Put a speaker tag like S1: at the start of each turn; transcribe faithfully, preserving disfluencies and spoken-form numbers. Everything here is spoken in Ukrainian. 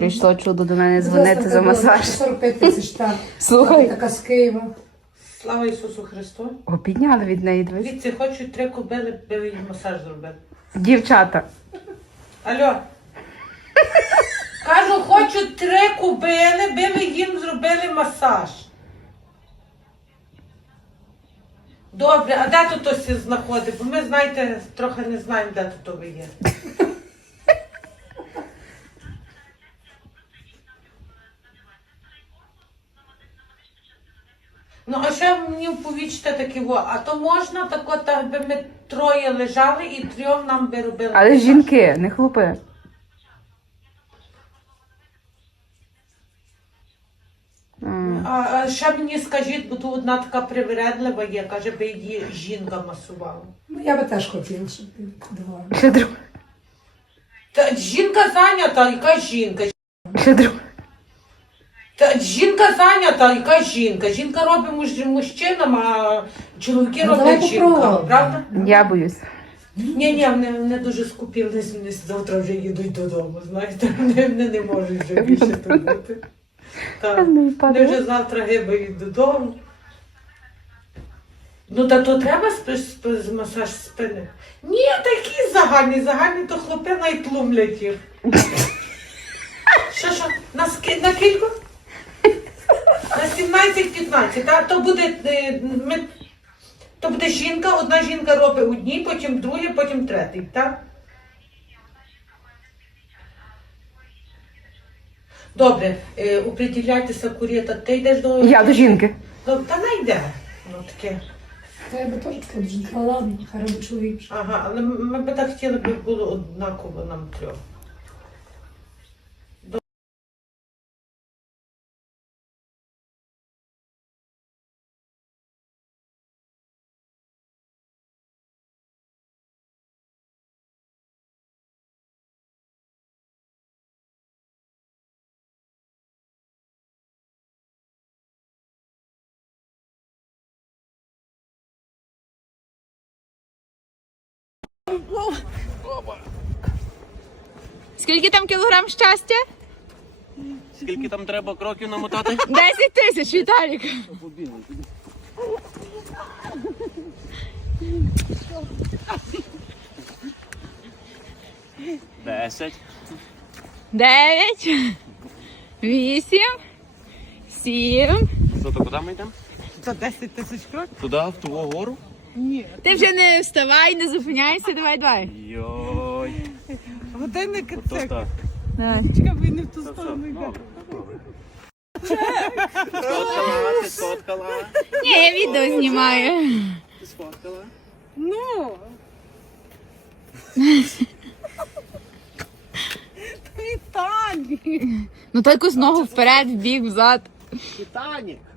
S1: Прийшло чудо до мене дзвонити за масаж.
S2: сорок п'ять тисяч, так.
S1: Слухай.
S2: Така з Києва.
S3: Слава Ісусу Христу.
S1: О, підняли від неї дивись.
S3: Звідси хочуть три кобили, би їй масаж зробити.
S1: Дівчата.
S3: Алло. Кажу, хочу три кобили, би ви їм зробили масаж. Добре, а де тут ось знаходить? Бо ми, знаєте, трохи не знаємо, де тут ви є. Ну, а ще мені повічте таке, во, а то можна так от, так би ми троє лежали і трьом нам би робили.
S1: Але
S3: масаж?
S1: жінки, не хлопи. М.
S3: А, а ще мені скажіть, бо тут одна така привередлива є, каже, би її жінка масувала.
S2: Ну, я би теж хотіла, щоб ти давала.
S1: Ще друг.
S3: Та жінка зайнята, яка жінка?
S1: Ще друг.
S3: Та жінка зайнята, яка жінка? Жінка робить муж, мужчинам, а чоловіки
S2: Ну,
S3: роблять
S2: давай
S3: жінкам,
S2: попробуємо.
S3: правда?
S1: Я боюсь.
S3: Ні, ні, вони, вони дуже скупілись, вони завтра вже їдуть додому, знаєте, вони, вони не можуть вже більше тут бути. Так,
S1: Не
S3: вони
S1: впаде.
S3: вже завтра гибають додому. Ну, та то треба сп- сп- з масаж спини? Ні, такі загальні, загальні, то хлопи навіть тлумлять їх. Що, що, на, ски- на кілько? На сімнадцять п'ятнадцять, а то буде, е, ми, то буде жінка, одна жінка робить одній, потім другий, потім третій, так? Добре, е, оприділяйтеся, курєта, ти йдеш до...
S1: Я до жінки.
S3: До- Та найде, ну таке.
S2: Та я би теж хотіла жінка, але ладно, хай робить чоловік.
S3: Ага, але ми б так хотіли, би було однаково нам трьох.
S4: Скільки там кілограм щастя?
S5: Скільки там треба кроків намотати?
S4: Десять тисяч, Віталік.
S5: Десять.
S4: Дев'ять. Вісім. Сім.
S5: Що, то куди ми йдемо?
S3: За десять тисяч кроків?
S5: Туди, в ту гору?
S4: Ти вже не вставай, не зупиняйся, давай, давай.
S5: Йой.
S3: Годинник
S5: То так.
S4: Давай.
S3: Чекай, не в ту
S5: Це все.
S3: сторону йде.
S5: Добре, добре. Сфоткала, ти сфоткала,
S4: Ні, я відео знімаю.
S5: ти сфоткала.
S3: Ну! Віталій!
S4: Ну так ось ногу вперед, в бік, взад.
S5: Титанік.